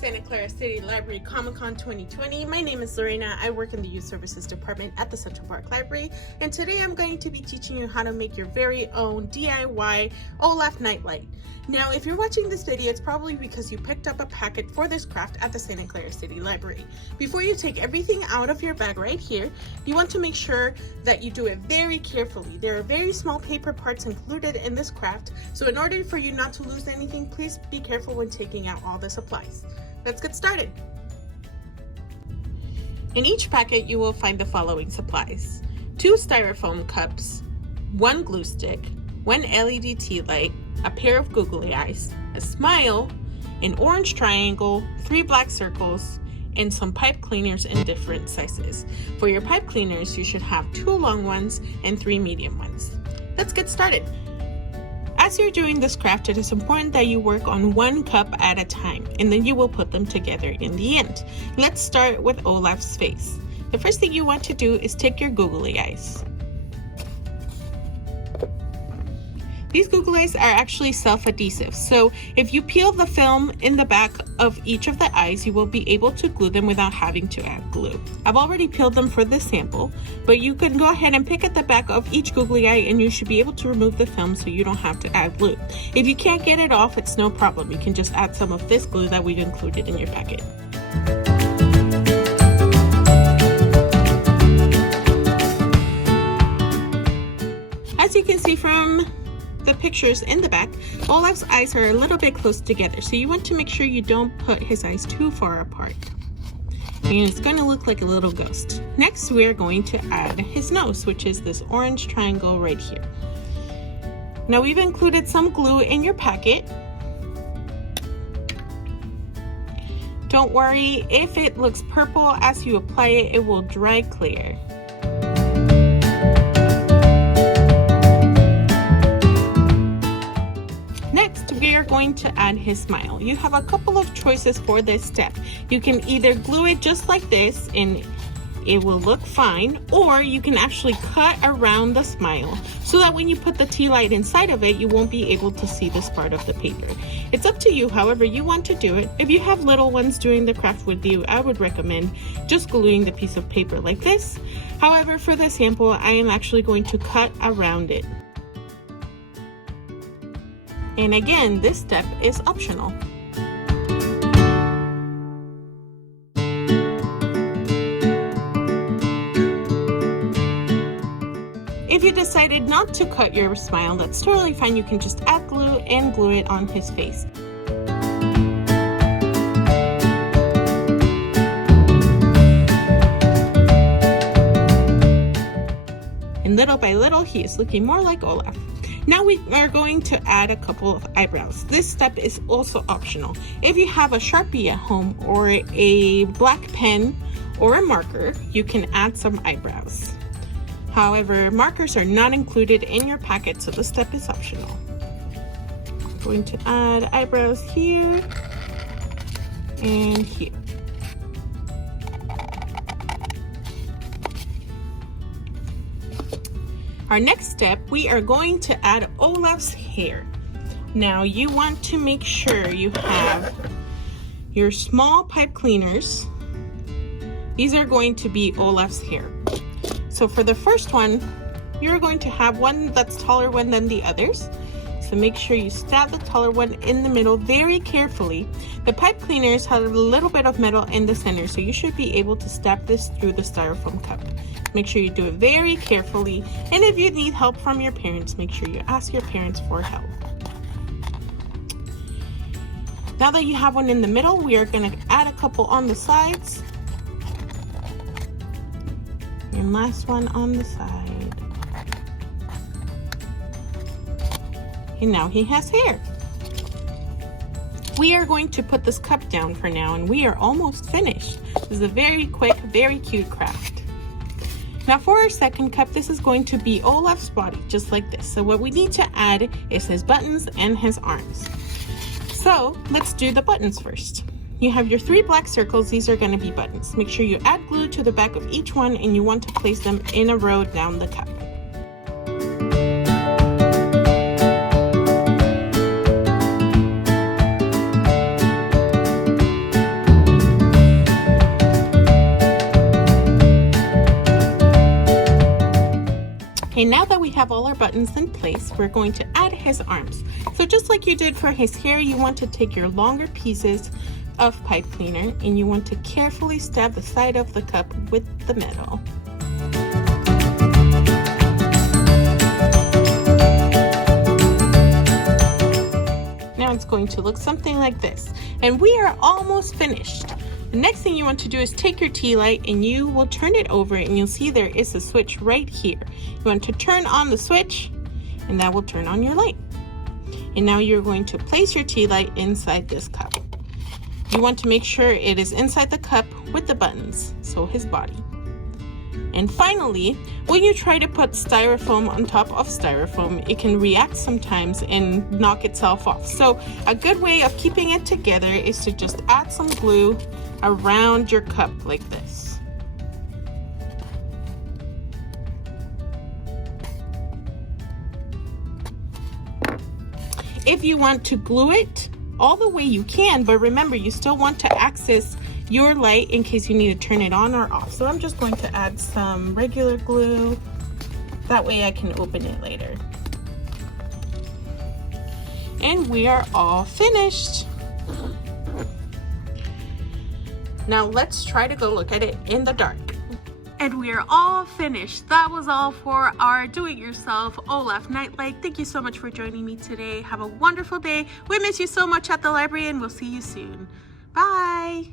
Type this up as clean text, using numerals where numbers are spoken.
Santa Clara City Library Comic-Con 2020. My name is Lorena. I work in the Youth Services Department at the Central Park Library, and today I'm going to be teaching you how to make your very own DIY Olaf nightlight. Now, if you're watching this video, it's probably because you picked up a packet for this craft at the Santa Clara City Library. Before you take everything out of your bag right here, you want to make sure that you do it very carefully. There are very small paper parts included in this craft, so in order for you not to lose anything, please be careful when taking out all the supplies. Let's get started. In each packet, you will find the following supplies: 2 styrofoam cups, 1 glue stick, 1 LED tea light, a pair of googly eyes, a smile, an orange triangle, 3 black circles, and some pipe cleaners in different sizes. For your pipe cleaners, you should have 2 long ones and 3 medium ones. Let's get started. As you're doing this craft, it is important that you work on 1 cup at a time, and then you will put them together in the end. Let's start with Olaf's face. The first thing you want to do is take your googly eyes. These googly eyes are actually self-adhesive, so if you peel the film in the back of each of the eyes, you will be able to glue them without having to add glue. I've already peeled them for this sample, but you can go ahead and pick at the back of each googly eye and you should be able to remove the film so you don't have to add glue. If you can't get it off, it's no problem. You can just add some of this glue that we've included in your packet. As you can see from the pictures in the back, Olaf's eyes are a little bit close together, so you want to make sure you don't put his eyes too far apart. And it's going to look like a little ghost. Next, we are going to add his nose, which is this orange triangle right here. Now, we've included some glue in your packet. Don't worry, if it looks purple as you apply it, it will dry clear. We are going to add his smile. You have a couple of choices for this step. You can either glue it just like this and it will look fine, or you can actually cut around the smile so that when you put the tea light inside of it, you won't be able to see this part of the paper. It's up to you, however you want to do it. If you have little ones doing the craft with you, I would recommend just gluing the piece of paper like this. However, for the sample, I am actually going to cut around it. And again, this step is optional. If you decided not to cut your smile, that's totally fine. You can just add glue and glue it on his face. And little by little, he is looking more like Olaf. Now we are going to add a couple of eyebrows. This step is also optional. If you have a Sharpie at home or a black pen or a marker, you can add some eyebrows. However, markers are not included in your packet, so this step is optional. I'm going to add eyebrows here and here. Our next step, we are going to add Olaf's hair. Now you want to make sure you have your small pipe cleaners. These are going to be Olaf's hair. So for the first one, you're going to have one that's taller one than the others. So make sure you stab the taller one in the middle very carefully. The pipe cleaners have a little bit of metal in the center, so you should be able to stab this through the styrofoam cup. Make sure you do it very carefully, and if you need help from your parents, make sure you ask your parents for help. Now that you have one in the middle, we are going to add a couple on the sides. And last one on the side. And now he has hair. We are going to put this cup down for now, and we are almost finished. This is a very quick, very cute craft. Now for our second cup, this is going to be Olaf's body, just like this. So what we need to add is his buttons and his arms. So let's do the buttons first. You have your 3 black circles. These are going to be buttons. Make sure you add glue to the back of each one, and you want to place them in a row down the cup. Okay, now that we have all our buttons in place, we're going to add his arms. So just like you did for his hair, you want to take your longer pieces of pipe cleaner and you want to carefully stab the side of the cup with the metal. Now it's going to look something like this. And we are almost finished. The next thing you want to do is take your tea light and you will turn it over and you'll see there is a switch right here. You want to turn on the switch and that will turn on your light. And now you're going to place your tea light inside this cup. You want to make sure it is inside the cup with the buttons, so his body. And finally, when you try to put styrofoam on top of styrofoam, it can react sometimes and knock itself off. So a good way of keeping it together is to just add some glue around your cup like this. If you want to glue it all the way, you can, but remember, you still want to access your light in case you need to turn it on or off. So I'm just going to add some regular glue. That way I can open it later. And we are all finished. Now let's try to go look at it in the dark. And we are all finished. That was all for our do-it-yourself Olaf nightlight. Thank you so much for joining me today. Have a wonderful day. We miss you so much at the library and we'll see you soon. Bye.